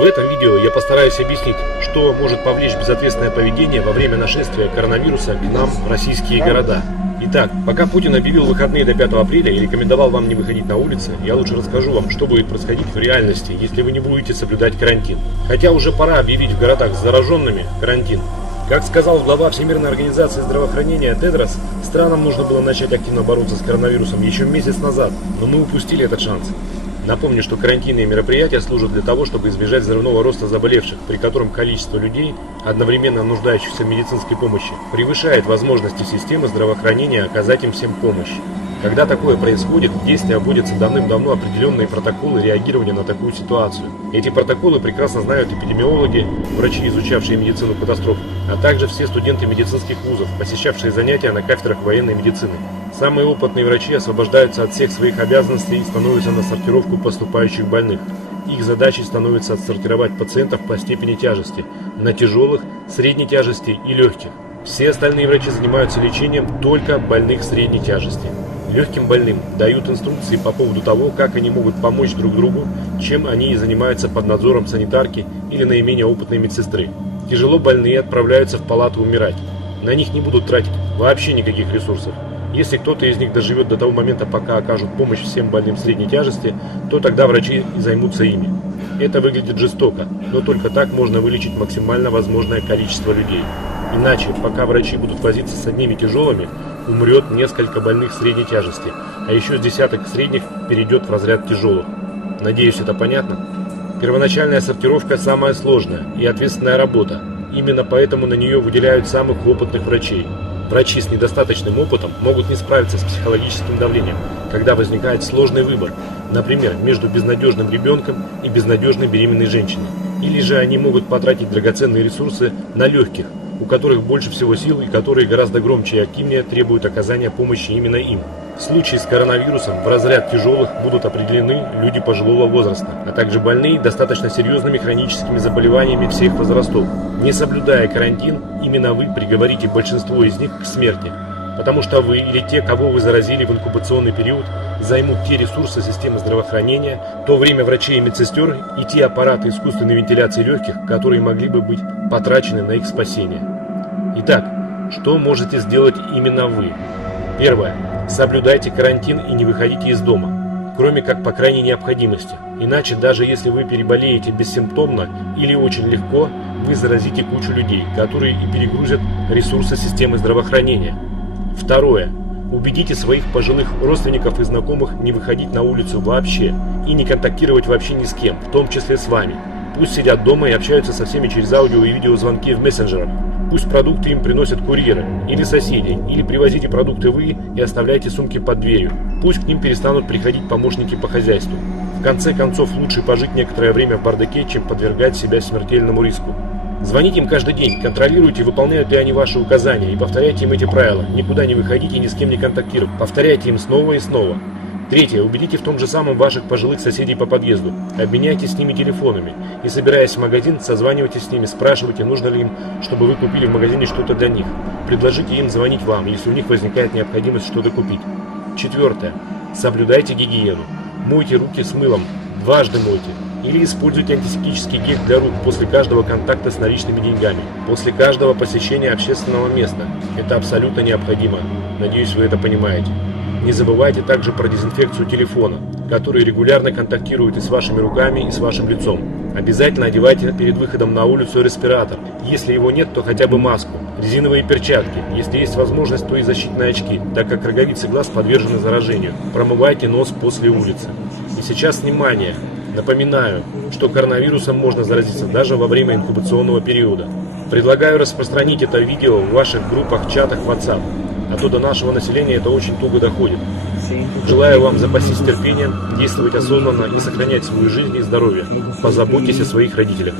в этом видео я постараюсь объяснить, что может повлечь безответственное поведение во время нашествия коронавируса к нам в российские города. Итак, пока Путин объявил выходные до 5 апреля и рекомендовал вам не выходить на улицы, я лучше расскажу вам, что будет происходить в реальности, если вы не будете соблюдать карантин. Хотя уже пора объявить в городах с зараженными карантин. Как сказал глава Всемирной организации здравоохранения Тедрос, странам нужно было начать активно бороться с коронавирусом еще месяц назад, но мы упустили этот шанс. Напомню, что карантинные мероприятия служат для того, чтобы избежать взрывного роста заболевших, при котором количество людей, одновременно нуждающихся в медицинской помощи, превышает возможности системы здравоохранения оказать им всем помощь. Когда такое происходит, в действие вводятся давным-давно определенные протоколы реагирования на такую ситуацию. Эти протоколы прекрасно знают эпидемиологи, врачи, изучавшие медицину катастроф, а также все студенты медицинских вузов, посещавшие занятия на кафедрах военной медицины. Самые опытные врачи освобождаются от всех своих обязанностей и становятся на сортировку поступающих больных. Их задачей становится отсортировать пациентов по степени тяжести на тяжелых, средней тяжести и легких. Все остальные врачи занимаются лечением только больных средней тяжести. Легким больным дают инструкции по поводу того, как они могут помочь друг другу, чем они и занимаются под надзором санитарки или наименее опытной медсестры. Тяжело больные отправляются в палату умирать. На них не будут тратить вообще никаких ресурсов. Если кто-то из них доживет до того момента, пока окажут помощь всем больным средней тяжести, то тогда врачи и займутся ими. Это выглядит жестоко, но только так можно вылечить максимально возможное количество людей. Иначе, пока врачи будут возиться с одними тяжелыми, умрет несколько больных средней тяжести, а еще с десяток средних перейдет в разряд тяжелых. Надеюсь, это понятно? Первоначальная сортировка самая сложная и ответственная работа. Именно поэтому на нее выделяют самых опытных врачей. Врачи с недостаточным опытом могут не справиться с психологическим давлением, когда возникает сложный выбор, например, между безнадежным ребенком и безнадежной беременной женщиной. Или же они могут потратить драгоценные ресурсы на легких, у которых больше всего сил и которые гораздо громче и активнее требуют оказания помощи именно им. В случае с коронавирусом в разряд тяжелых будут определены люди пожилого возраста, а также больные достаточно серьезными хроническими заболеваниями всех возрастов. Не соблюдая карантин, именно вы приговорите большинство из них к смерти, потому что вы или те, кого вы заразили в инкубационный период, займут те ресурсы системы здравоохранения, то время врачей и медсестер и те аппараты искусственной вентиляции легких, которые могли бы быть потрачены на их спасение. Итак, что можете сделать именно вы? Первое. Соблюдайте карантин и не выходите из дома, кроме как по крайней необходимости. Иначе, даже если вы переболеете бессимптомно или очень легко, вы заразите кучу людей, которые и перегрузят ресурсы системы здравоохранения. Второе. Убедите своих пожилых родственников и знакомых не выходить на улицу вообще и не контактировать вообще ни с кем, в том числе с вами. Пусть сидят дома и общаются со всеми через аудио и видеозвонки в мессенджерах. Пусть продукты им приносят курьеры или соседи, или привозите продукты вы и оставляйте сумки под дверью. Пусть к ним перестанут приходить помощники по хозяйству. В конце концов, лучше пожить некоторое время в бардаке, чем подвергать себя смертельному риску. Звоните им каждый день, контролируйте, выполняют ли они ваши указания, и повторяйте им эти правила. Никуда не выходите и ни с кем не контактируйте. Повторяйте им снова и снова. Третье. Убедите в том же самом ваших пожилых соседей по подъезду. Обменяйтесь с ними телефонами. И, собираясь в магазин, созванивайтесь с ними, спрашивайте, нужно ли им, чтобы вы купили в магазине что-то для них. Предложите им звонить вам, если у них возникает необходимость что-то купить. Четвертое. Соблюдайте гигиену. Мойте руки с мылом. Дважды мойте. Или используйте антисептический гель для рук после каждого контакта с наличными деньгами. После каждого посещения общественного места. Это абсолютно необходимо. Надеюсь, вы это понимаете. Не забывайте также про дезинфекцию телефона, который регулярно контактирует и с вашими руками, и с вашим лицом. Обязательно одевайте перед выходом на улицу респиратор. Если его нет, то хотя бы маску. Резиновые перчатки. Если есть возможность, то и защитные очки, так как роговицы глаз подвержены заражению. Промывайте нос после улицы. И сейчас внимание! Напоминаю, что коронавирусом можно заразиться даже во время инкубационного периода. Предлагаю распространить это видео в ваших группах, чатах WhatsApp. А то до нашего населения это очень туго доходит. Желаю вам запастись терпением, действовать осознанно и сохранять свою жизнь и здоровье. Позаботьтесь о своих родителях.